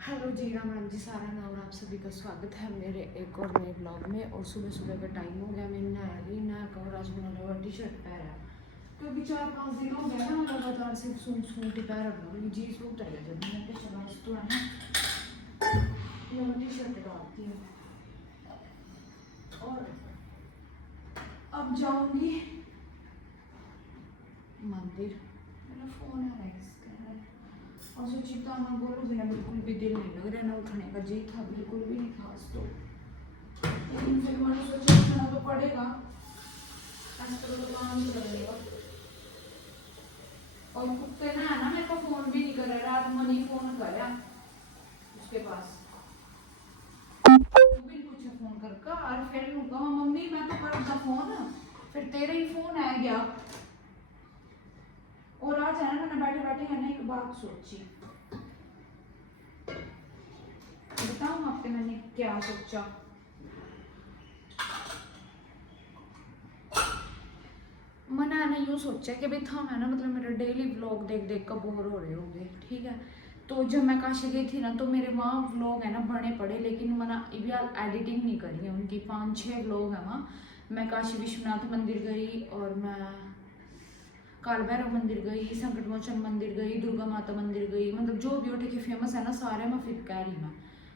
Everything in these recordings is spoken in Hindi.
हेलो जी, राम राम जी सारा नाम और आप सभी का स्वागत है मेरे एक और नए ब्लॉग में। और सुबह सुबह का टाइम हो गया, मैं नहाया और आज मैंने लोअर टी शर्ट पहना क्योंकि 4-5 दिन हो गया ना लगातार सिर्फ सूट ही पहन रहा हूँ। जी सूट है जब मैं तो शबाज तो है ना लोअर टी शर्ट डालती हूँ। और अब जाऊँगी मंदिर। मेरा फ़ोन है इसका है और सोची तो मैं बोलूँ बिना बिल्कुल भी दिल नहीं लग रहा, ना उठने का जी था बिल्कुल भी नहीं खास। तो लेकिन फिर मैंने सोचा उठना तो पड़ेगा, आजकल तो काम ही लगेगा। और कुत्ते ना है ना मेरे को फ़ोन भी नहीं कर रहा, रात मनी फ़ोन करा उसके पास तू भी कुछ फ़ोन कर और फिर कहा मम्मी मैं तो करता फ़ोन, फिर तेरे ही फ़ोन आ गया। और आज है ना मैंने बैठे बैठे है ना एक बात सोची, बताऊँ आपको मैंने क्या सोचा। मैंने है ना यूँ सोचा कि भाई था मैं ना मतलब मेरा डेली व्लॉग देख देख कर बोर हो रहे होंगे, ठीक है। तो जब मैं काशी गई थी ना तो मेरे वहाँ व्लॉग है ना बने पड़े, लेकिन मैंने अभी एडिटिंग नहीं करी है उनकी। 5-6 व्लॉग है वहाँ। मैं काशी विश्वनाथ मंदिर गई और मैं काल भैरव मंदिर गई, संकट मोचन मंदिर गई, दुर्गा माता मंदिर गई, मतलब जो भी उठे के फेमस है ना सारे मैं फिर कह रही मैं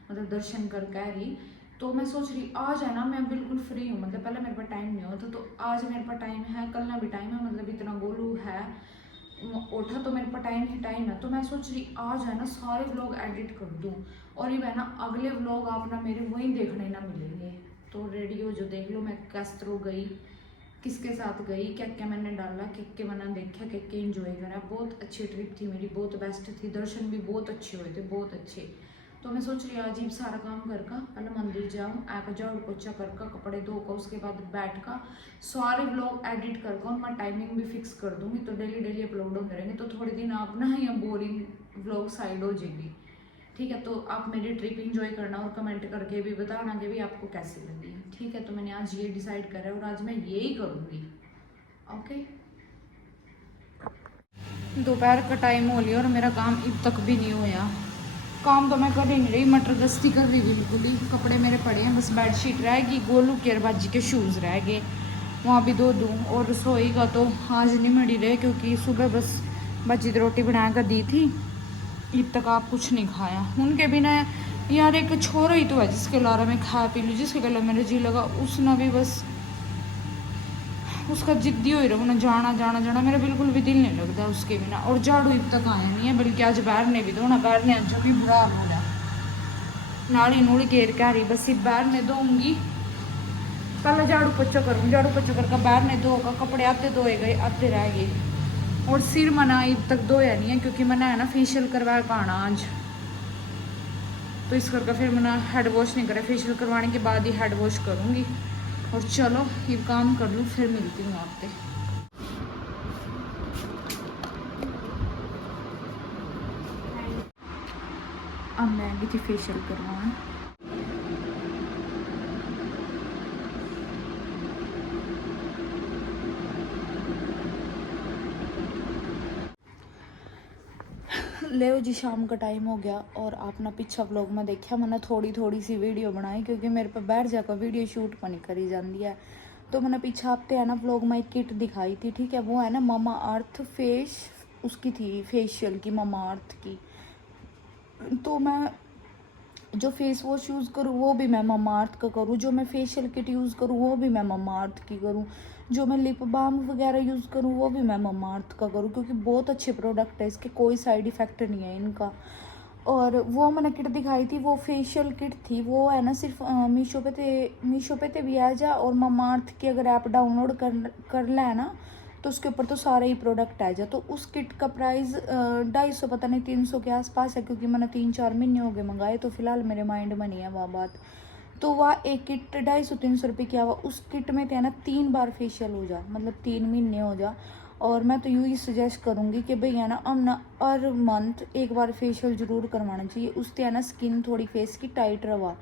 मतलब दर्शन कर कह रही। तो मैं सोच रही आज है ना मैं बिल्कुल फ्री हूँ, मतलब पहले मेरे पास टाइम नहीं होता तो आज मेरे पास टाइम है, कल ना भी टाइम है, मतलब इतना गोलू है उठा तो मेरे पास टाइम ही टाइम है। तो मैं सोच रही आज है ना सारे व्लॉग एडिट कर दूँ और ये है ना अगले व्लॉग आप ना मेरे वहीं देखने ना मिलेंगे। तो रेडियो जो देख लो मैं कैस्ट्रो गई, किसके साथ गई, क्या क्या मैंने डाला, क्या मैंने देखा, क्या इंजॉय करा। बहुत अच्छी ट्रिप थी मेरी, बहुत बेस्ट थी, दर्शन भी बहुत अच्छे हुए थे, बहुत अच्छे। तो मैं सोच रही आज ही सारा काम कर का पहले मंदिर जाऊँ, आकर झाड़ू पोछा कर का कपड़े धो कर उसके बाद बैठ का सारे व्लॉग एडिट कर और मैं टाइमिंग भी फिक्स कर दूँगी तो डेली डेली अपलोड होते रहेंगे। तो थोड़े दिन आप ना या बोरिंग व्लॉग साइड हो जाएगी, ठीक है। तो आप मेरी ट्रिप इंजॉय करना और कमेंट करके भी बताना कि भी आपको कैसी लगी, ठीक है। तो मैंने आज ये डिसाइड करा है और आज मैं यही करूँगी, ओके। दोपहर का टाइम हो लिया और मेरा काम अब तक भी नहीं हुआ। काम तो मैं कर ही नहीं रही, मटर गश्ती कर रही बिल्कुल ही। कपड़े मेरे पड़े हैं, बस बेडशीट रहेगी, गोलू की और बाजी के शूज़ रह गए, वहाँ भी धो दूँ। और रसोई का तो आज नहीं मड़ी रहे क्योंकि सुबह बस बाजी तो रोटी बना कर दी थी, ईद तक आप कुछ नहीं खाया। उनके बिना यार एक छोरा ही तो है जिसके लारा में खा पी लूँ, जिसके गले मेरे जी लगा उसने भी बस उसका जिद्दी हो रहा ना जाना जाना जाना, मेरा बिल्कुल भी दिल नहीं लगता उसके बिना। और झाड़ू अब तक आया नहीं है, बल्कि आज बाहर ने भी धोना, बाहर ने आज भी बुरा हाल हो रहा नाली नूली घेर के आ रही, बस सिर्फ बाहर ने धोऊंगी। पहले झाड़ू पोछा करूँगी, झाड़ू पोछा करके बाहर ने धोगा, कपड़े आते धोए गए आते रह गए। और सिर मना अब तक धोया नहीं है क्योंकि मैंने है ना फेशियल करवाया पाना आज, तो इस करके फिर मैंने हेड वॉश नहीं करा, फेशियल करवाने के बाद ही हेड वॉश करूँगी। और चलो ये काम कर लूँ फिर मिलती हूँ आपसे। अब मैं गई थी फेशियल करवाना। ले जी शाम का टाइम हो गया और आपने पिछा व्लॉग में देखा मैंने थोड़ी थोड़ी सी वीडियो बनाई क्योंकि मेरे पे बाहर जाकर वीडियो शूट नहीं करी जाती है। तो मैंने पीछे हफ्ते है ना व्लॉग में एक किट दिखाई थी, ठीक है। वो है ना ममा अर्थ फेस, उसकी थी फेशियल की, ममा अर्थ की। तो मैं जो फेस वॉश यूज़ करूँ वो भी मैं ममा अर्थ का करूँ, जो मैं फेशियल किट यूज़ करूँ वो भी मैं ममा अर्थ की करूँ, जो मैं लिप बाम वगैरह यूज़ करूँ वो भी मैं ममा अर्थ का करूँ, क्योंकि बहुत अच्छे प्रोडक्ट है, इसके कोई साइड इफ़ेक्ट नहीं है इनका। और वो मैंने किट दिखाई थी वो फेशियल किट थी, वो है ना सिर्फ मीशो पे भी आ जा, और ममा अर्थ की अगर ऐप डाउनलोड कर ले ना तो उसके ऊपर तो सारे ही प्रोडक्ट आ जाए। तो उस किट का प्राइस 250 पता नहीं 300 के आसपास है, क्योंकि मैंने 3-4 महीने हो गए मंगाए, तो फिलहाल मेरे माइंड में नहीं है वह बात। तो वह एक किट 250-300 रुपये की हुआ, उस किट में तो है ना 3 बार फेशियल हो जा, मतलब 3 महीने हो जा। और मैं तो यूँ ही सजेस्ट करूँगी कि भाई है ना अब ना हर मंथ एक बार फेशियल ज़रूर करवाना चाहिए, उससे है ना स्किन थोड़ी फेस की टाइट रवा,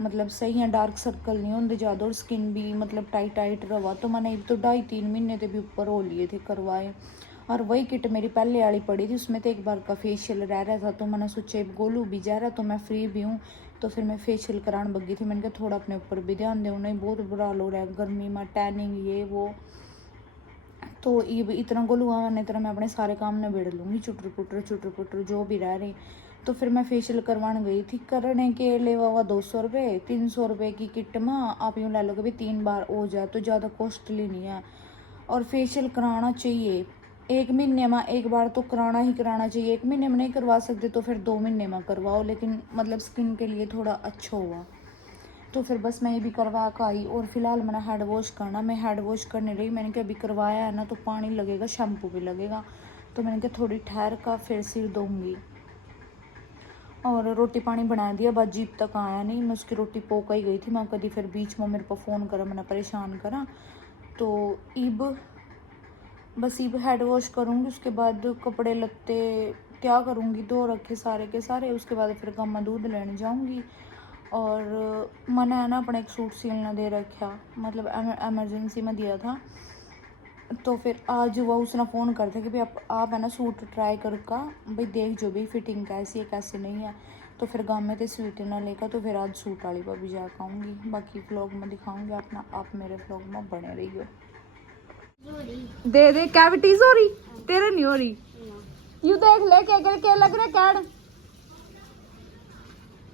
मतलब सही है, डार्क सर्कल नहीं होंगे ज़्यादा और स्किन भी मतलब टाइट टाइट रवा। तो मैंने तो 2.5-3 महीने से भी ऊपर हो लिए थे करवाए। और वही किट मेरी पहले वाली पड़ी थी, उसमें तो एक बार का फेशियल रह रहा था, तो मैंने सोचा गोलू भी जा रहा तो मैं फ्री भी हूँ, तो फिर मैं फेशियल कराने बगी थी। मैंने कहा थोड़ा अपने ऊपर भी ध्यान दे, उन्हें बहुत बुरा हाल हो रहा है गर्मी में, टैनिंग ये वो। तो ये इतना गोलू आवा नहीं, तरह मैं अपने सारे काम निबेड़ लूँगी, चुटर पुटर जो भी रह रही। तो फिर मैं फेशियल करवाने गई थी, करने के लिए हुआ 200 रुपये। 300 रुपये की किट में आप यूँ ले लो कि भी 3 बार हो जाए, तो ज़्यादा कॉस्टली नहीं है। और फेशियल कराना चाहिए 1 महीने में एक बार, तो कराना ही कराना चाहिए। 1 महीने में नहीं करवा सकते तो फिर 2 महीने में करवाओ, लेकिन मतलब स्किन के लिए थोड़ा अच्छा हुआ। तो फिर बस मैं ये भी करवा कर आई। और फिलहाल मैंने हेड वॉश करना, मैं हेड वॉश करने रही। मैंने कहा अभी करवाया है ना तो पानी लगेगा, शैम्पू भी लगेगा, तो मैंने कहा थोड़ी ठहर का फिर सिर दूँगी। और रोटी पानी बना दिया, बस जीप तक आया नहीं, मैं उसकी रोटी पोका ही गई थी। मैं कभी फिर बीच में मेरे को फ़ोन करा, मैंने परेशान करा। तो ईब बस ईब हेड वॉश करूँगी, उसके बाद कपड़े लत्ते क्या करूँगी, धो रखे सारे के सारे। उसके बाद फिर कम दूध लेने जाऊँगी। और मैंने है ना अपना एक सूट सिलना दे रखा, मतलब एमरजेंसी में दिया था। तो फिर आज वो उसने फ़ोन कर था कि भाई आप है ना सूट ट्राई कर का, भाई देख जो भी फिटिंग कैसी है कैसी नहीं है। तो फिर गाँव में तो स्वीट ना लेकर, तो फिर आज सूट वाली पर भी जा पाऊँगी। बाकी व्लॉग में दिखाऊँगी अपना, आप मेरे व्लॉग में बने रहिए। दे कैविटीज हो रही, तेरे नहीं हो रही। यू देख ले क्या लग रहा कैड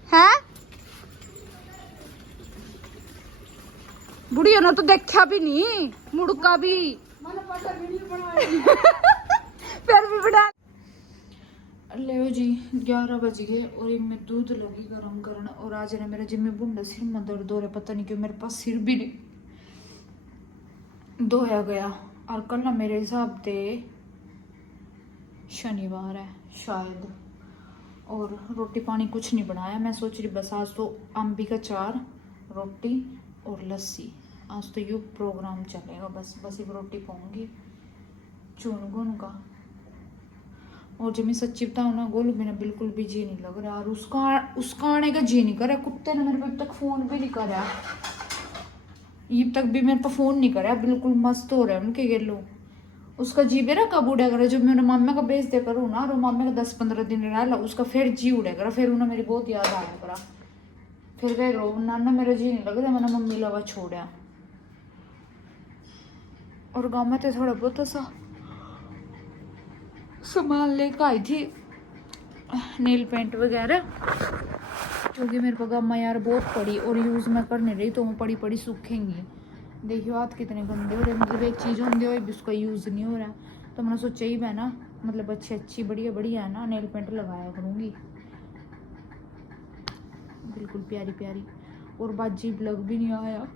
है। बुढ़िया ने तो देखा भी नहीं, मुड़का भी फिर भी बना ले जी। 11 बज गए और एक में दूध लगी गरम करना। और आज ना मेरा जिम्मे बुंडा सिर में दर्द हो रहा है, पता नहीं क्यों, मेरे पास सिर भी नहीं धोया गया। और कल ना मेरे हिसाब से शनिवार है शायद। और रोटी पानी कुछ नहीं बनाया, मैं सोच रही बस आज तो अम्बी का चार, रोटी और लस्सी, आज तो यू प्रोग्राम चलेगा। बस एक रोटी पाऊंगी चून गुन का। और जब मैं सच्ची बताऊँ ना, गोलू मेरा बिल्कुल भी जी नहीं लग रहा, और उसका आने का जी नहीं कर रहा। कुत्ते ने मेरे को अब तक फ़ोन भी नहीं करा, ये तक भी मेरे को फ़ोन नहीं करा, बिल्कुल मस्त हो रहा है उनके गेलो। उसका जी बेरा कब उड़ा करा, जब मैं मामे का भेज दे करूँ ना, और मामे का 10-15 दिन रह ला, उसका फिर जी उड़ा करा, फिर उन्हें मेरी बहुत याद आया करा। फिर वे रो नाना मेरा जी नहीं लग रहा, मैंने मम्मी लवा छोड़ा। और गाँव में तो थोड़ा बहुत ऐसा सामान लेकर आई थी, नेल पेंट वगैरह, क्योंकि मेरे को गम्मा यार बहुत पड़ी और यूज़ मैं करने रही, तो वो पड़ी सूखेंगी। देखियो हाथ कितने गंदे हो रहे, मतलब एक चीज़ होंगे हो भी उसका यूज़ नहीं हो रहा। तो मैंने सोचा ही मैं ना, मतलब अच्छी बढ़िया है ना नेल पेंट लगाया करूँगी, बिल्कुल प्यारी। और बाजी लग भी नहीं आया,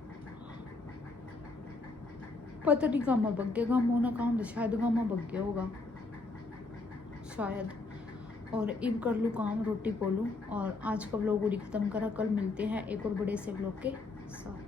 पता नहीं गामा बग गया, गामा होना काम था शायद, गामा बग गया होगा शायद। और इन कर लूँ काम, रोटी पोलूँ, और आज का व्लॉग खत्म करा। कल मिलते हैं एक और बड़े से व्लॉग के साथ।